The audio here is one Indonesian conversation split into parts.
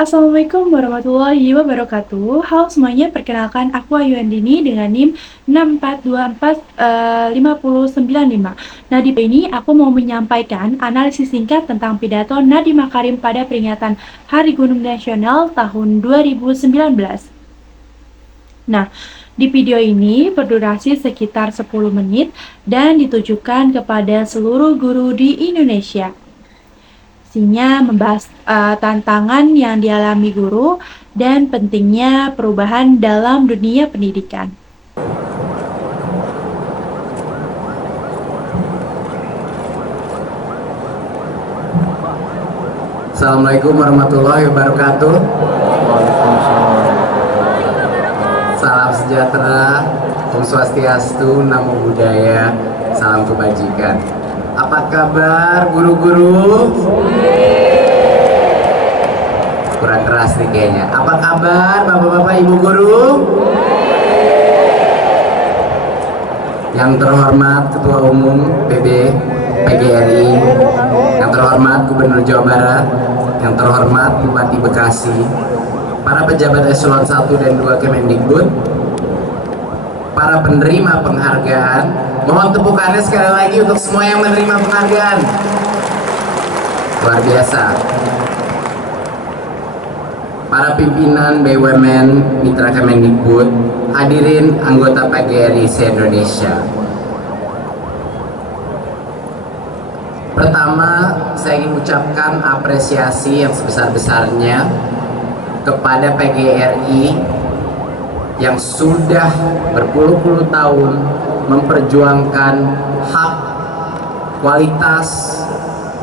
Assalamualaikum warahmatullahi wabarakatuh. Halo semuanya, perkenalkan aku Ayu Andini dengan NIM 6424595. Nah, di ini aku mau menyampaikan analisis singkat tentang pidato Nadiem Makarim pada peringatan Hari Gunung Nasional tahun 2019. Nah, di video ini berdurasi sekitar 10 menit dan ditujukan kepada seluruh guru di Indonesia. Isinya membahas tantangan yang dialami guru dan pentingnya perubahan dalam dunia pendidikan. Assalamualaikum warahmatullahi wabarakatuh. Salam sejahtera, Om Swastiastu, Namo Buddhaya, salam kebajikan. Apa kabar guru-guru? Kurang keras nih kayaknya. Apa kabar bapak-bapak ibu guru? Yang terhormat Ketua Umum PB PGRI, yang terhormat Gubernur Jawa Barat, yang terhormat Bupati Bekasi, para pejabat eselon 1 dan 2 Kemendikbud, para penerima penghargaan. Mohon tepukannya sekali lagi untuk semua yang menerima penghargaan. Luar biasa. Para pimpinan BUMN Mitra Kemendikbud, hadirin anggota PGRI se-Indonesia. Pertama, saya ingin ucapkan apresiasi yang sebesar-besarnya kepada PGRI yang sudah berpuluh-puluh tahun memperjuangkan hak, kualitas,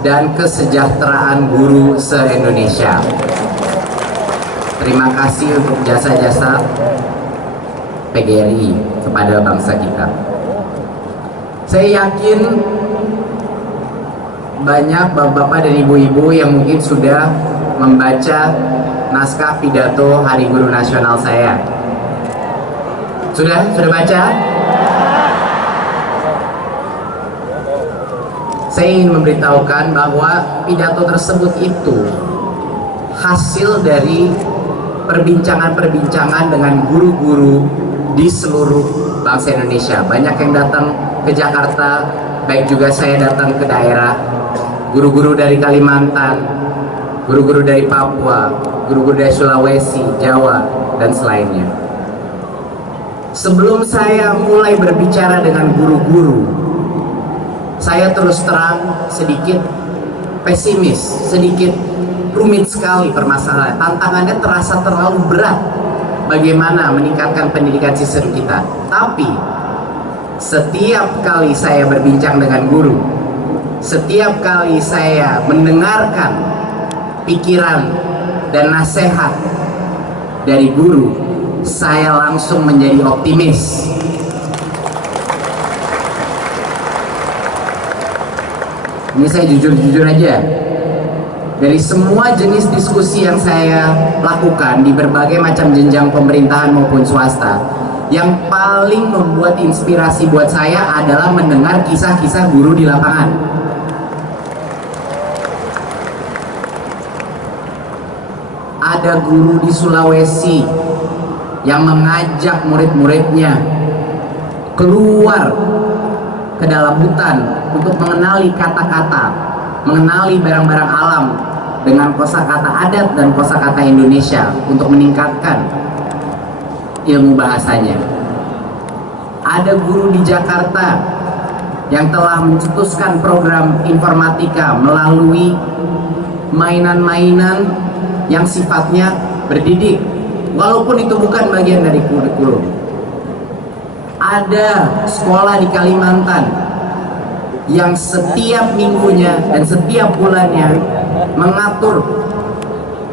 dan kesejahteraan guru se-Indonesia. Terima kasih untuk jasa-jasa PGRI kepada bangsa kita. Saya yakin banyak bapak-bapak dan ibu-ibu yang mungkin sudah membaca naskah pidato Hari Guru Nasional saya. Sudah baca? Saya ingin memberitahukan bahwa pidato tersebut itu hasil dari perbincangan-perbincangan dengan guru-guru di seluruh bangsa Indonesia. Banyak yang datang ke Jakarta, baik juga saya datang ke daerah. Guru-guru dari Kalimantan, guru-guru dari Papua, guru-guru dari Sulawesi, Jawa, dan selainnya. Sebelum saya mulai berbicara dengan guru-guru, saya terus terang sedikit pesimis, sedikit rumit sekali permasalahan. Tantangannya terasa terlalu berat bagaimana meningkatkan pendidikan sistem kita. Tapi setiap kali saya berbincang dengan guru, setiap kali saya mendengarkan pikiran dan nasihat dari guru, saya langsung menjadi optimis. Ini saya jujur-jujur aja. Dari semua jenis diskusi yang saya lakukan di berbagai macam jenjang pemerintahan maupun swasta, yang paling membuat inspirasi buat saya adalah mendengar kisah-kisah guru di lapangan. Ada guru di Sulawesi yang mengajak murid-muridnya keluar ke dalam hutan untuk mengenali kata-kata, mengenali barang-barang alam dengan kosakata adat dan kosakata Indonesia untuk meningkatkan ilmu bahasanya. Ada guru di Jakarta yang telah mencetuskan program informatika melalui mainan-mainan yang sifatnya berdidik, walaupun itu bukan bagian dari kurikulum. Ada sekolah di Kalimantan yang setiap minggunya dan setiap bulannya mengatur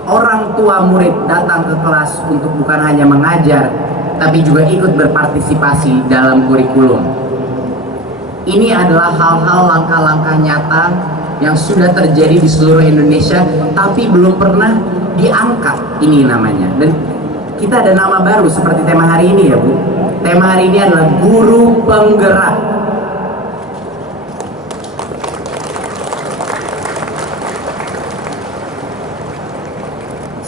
orang tua murid datang ke kelas untuk bukan hanya mengajar, tapi juga ikut berpartisipasi dalam kurikulum. Ini adalah hal-hal langkah-langkah nyata yang sudah terjadi di seluruh Indonesia, tapi belum pernah diangkat ini namanya. Dan kita ada nama baru seperti tema hari ini ya Bu. Tema hari ini adalah guru penggerak.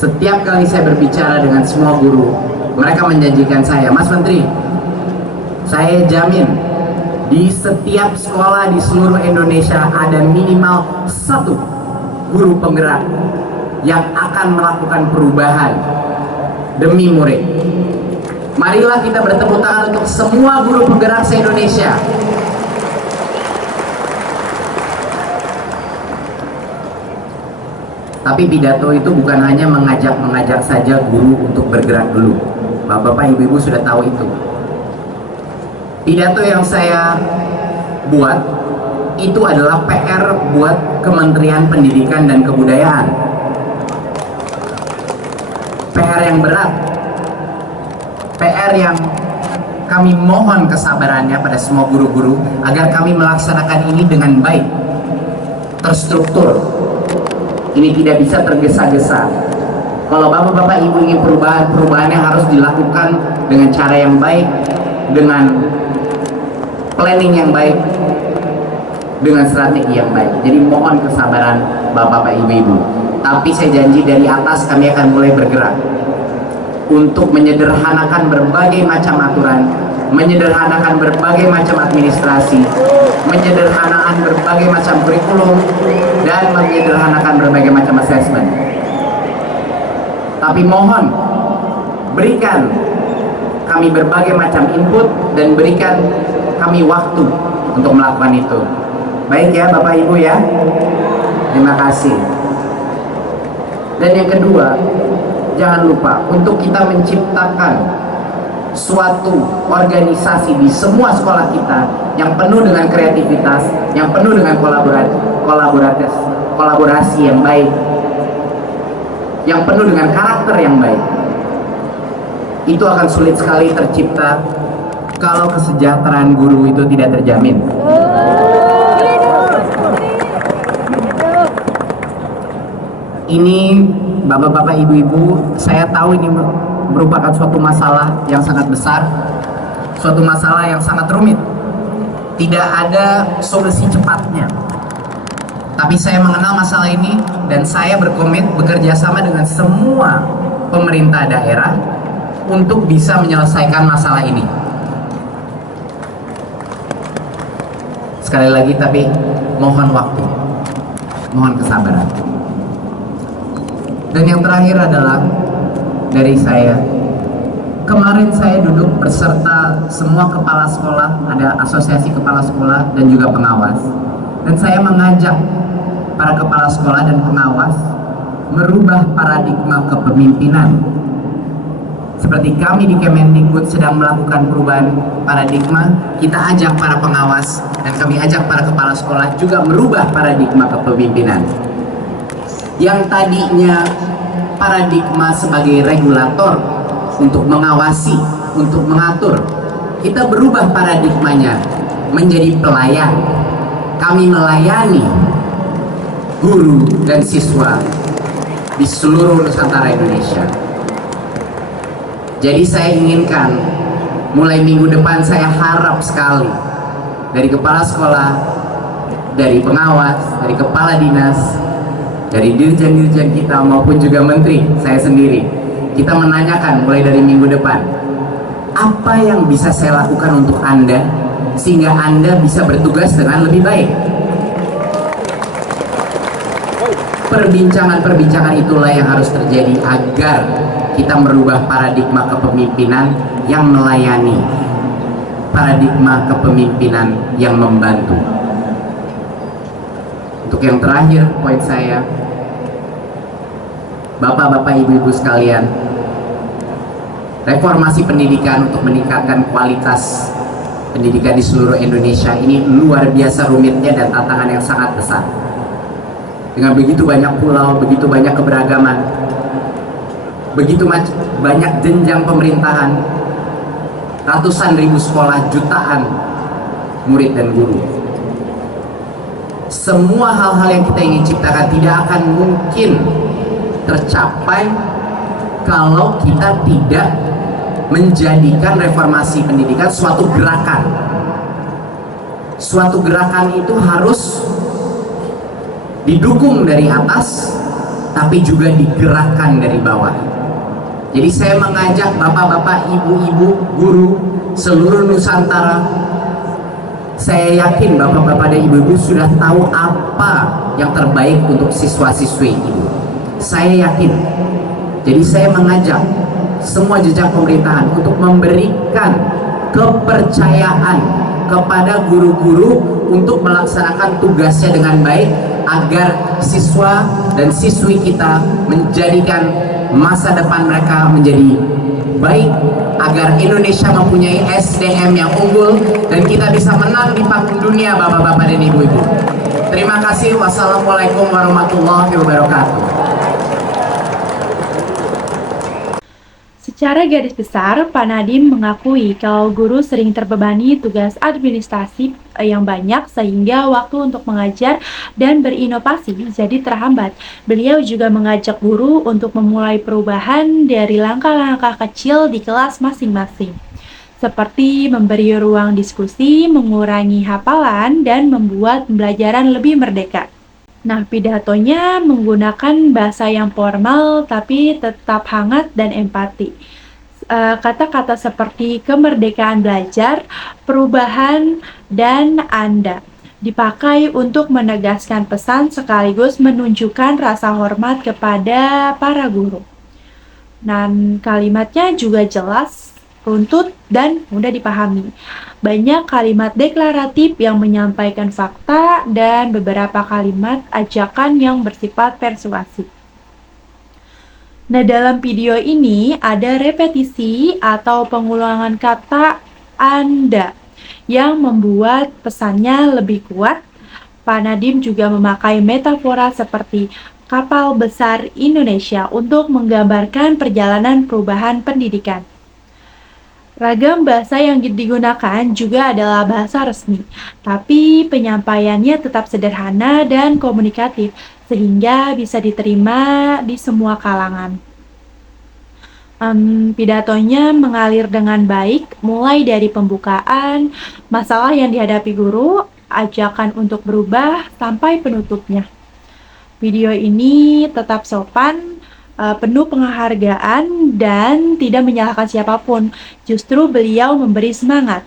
Setiap kali saya berbicara dengan semua guru, mereka menjanjikan saya, Mas Menteri, saya jamin di setiap sekolah di seluruh Indonesia ada minimal satu guru penggerak yang akan melakukan perubahan demi murid. Marilah kita bertepuk tangan untuk semua guru penggerak se-Indonesia. Tapi pidato itu bukan hanya mengajak saja guru untuk bergerak dulu. Bapak-bapak, ibu-ibu sudah tahu itu. Pidato yang saya buat itu adalah PR buat Kementerian Pendidikan dan Kebudayaan. PR yang berat. PR yang kami mohon kesabarannya pada semua guru-guru agar kami melaksanakan ini dengan baik, terstruktur. Ini tidak bisa tergesa-gesa. Kalau bapak-bapak ibu ingin perubahan-perubahan yang harus dilakukan dengan cara yang baik, dengan planning yang baik, dengan strategi yang baik. Jadi mohon kesabaran bapak-bapak ibu-ibu. Tapi saya janji dari atas kami akan mulai bergerak untuk menyederhanakan berbagai macam aturan, menyederhanakan berbagai macam administrasi, menyederhanakan berbagai macam kurikulum, dan menyederhanakan berbagai macam asesmen. Tapi mohon berikan kami berbagai macam input dan berikan kami waktu untuk melakukan itu. Baik ya Bapak Ibu ya. Terima kasih. Dan yang kedua, jangan lupa untuk kita menciptakan suatu organisasi di semua sekolah kita yang penuh dengan kreativitas, yang penuh dengan kolaborasi yang baik, yang penuh dengan karakter yang baik. Itu akan sulit sekali tercipta kalau kesejahteraan guru itu tidak terjamin. Ini bapak-bapak ibu-ibu, saya tahu ini merupakan suatu masalah yang sangat besar, suatu masalah yang sangat rumit. Tidak ada solusi cepatnya. Tapi saya mengenal masalah ini dan saya berkomit bekerja sama dengan semua pemerintah daerah untuk bisa menyelesaikan masalah ini. Sekali lagi, tapi mohon waktu, mohon kesabaran. Dan yang terakhir adalah dari saya. Kemarin saya duduk beserta semua kepala sekolah, ada asosiasi kepala sekolah dan juga pengawas. Dan saya mengajak para kepala sekolah dan pengawas merubah paradigma kepemimpinan. Seperti kami di Kemendikbud sedang melakukan perubahan paradigma, kita ajak para pengawas dan kami ajak para kepala sekolah juga merubah paradigma kepemimpinan. Yang tadinya paradigma sebagai regulator untuk mengawasi, untuk mengatur, kita berubah paradigmanya menjadi pelayan. Kami melayani guru dan siswa di seluruh Nusantara Indonesia. Jadi saya inginkan mulai minggu depan, saya harap sekali dari kepala sekolah, dari pengawas, dari kepala dinas, dari dirjen-dirjen kita maupun juga menteri, saya sendiri, kita menanyakan mulai dari minggu depan, apa yang bisa saya lakukan untuk Anda sehingga Anda bisa bertugas dengan lebih baik. Perbincangan-perbincangan itulah yang harus terjadi agar kita merubah paradigma kepemimpinan yang melayani, paradigma kepemimpinan yang membantu. Untuk yang terakhir, poin saya, bapak-bapak, ibu-ibu sekalian, reformasi pendidikan untuk meningkatkan kualitas pendidikan di seluruh Indonesia ini luar biasa rumitnya dan tantangan yang sangat besar. Dengan begitu banyak pulau, begitu banyak keberagaman, begitu banyak jenjang pemerintahan, ratusan ribu sekolah, jutaan murid dan guru. Semua hal-hal yang kita ingin ciptakan tidak akan mungkin tercapai kalau kita tidak menjadikan reformasi pendidikan suatu gerakan. Suatu gerakan itu harus didukung dari atas tapi juga digerakkan dari bawah. Jadi saya mengajak bapak-bapak, ibu-ibu, guru seluruh Nusantara. Saya yakin bapak-bapak dan ibu-ibu sudah tahu apa yang terbaik untuk siswa-siswi ibu. Saya yakin. Jadi saya mengajak semua jejak pemerintahan untuk memberikan kepercayaan kepada guru-guru untuk melaksanakan tugasnya dengan baik, agar siswa dan siswi kita menjadikan masa depan mereka menjadi baik, agar Indonesia mempunyai SDM yang unggul dan kita bisa menang di panggung dunia, bapak-bapak dan ibu-ibu. Terima kasih. Wassalamualaikum warahmatullahi wabarakatuh. Secara garis besar, Pak Nadiem mengakui kalau guru sering terbebani tugas administrasi yang banyak sehingga waktu untuk mengajar dan berinovasi jadi terhambat. Beliau juga mengajak guru untuk memulai perubahan dari langkah-langkah kecil di kelas masing-masing, seperti memberi ruang diskusi, mengurangi hafalan, dan membuat pembelajaran lebih merdeka. Nah, pidatonya menggunakan bahasa yang formal tapi tetap hangat dan empati. Kata-kata seperti kemerdekaan belajar, perubahan, dan Anda dipakai untuk menegaskan pesan sekaligus menunjukkan rasa hormat kepada para guru. Dan kalimatnya juga jelas, runtut, dan mudah dipahami. Banyak kalimat deklaratif yang menyampaikan fakta dan beberapa kalimat ajakan yang bersifat persuasif. Nah, dalam video ini ada repetisi atau pengulangan kata Anda yang membuat pesannya lebih kuat. Pak Nadiem juga memakai metafora seperti kapal besar Indonesia untuk menggambarkan perjalanan perubahan pendidikan. Ragam bahasa yang digunakan juga adalah bahasa resmi, tapi penyampaiannya tetap sederhana dan komunikatif, sehingga bisa diterima di semua kalangan. Pidatonya mengalir dengan baik, mulai dari pembukaan, masalah yang dihadapi guru, ajakan untuk berubah, sampai penutupnya. Video ini tetap sopan, penuh penghargaan, dan tidak menyalahkan siapapun. Justru beliau memberi semangat.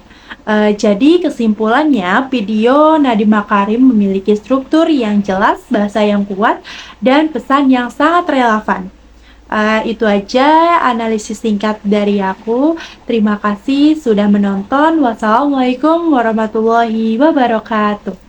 Jadi kesimpulannya, video Nadiem Makarim memiliki struktur yang jelas, bahasa yang kuat, dan pesan yang sangat relevan. Itu aja analisis singkat dari aku. Terima kasih sudah menonton. Wassalamualaikum warahmatullahi wabarakatuh.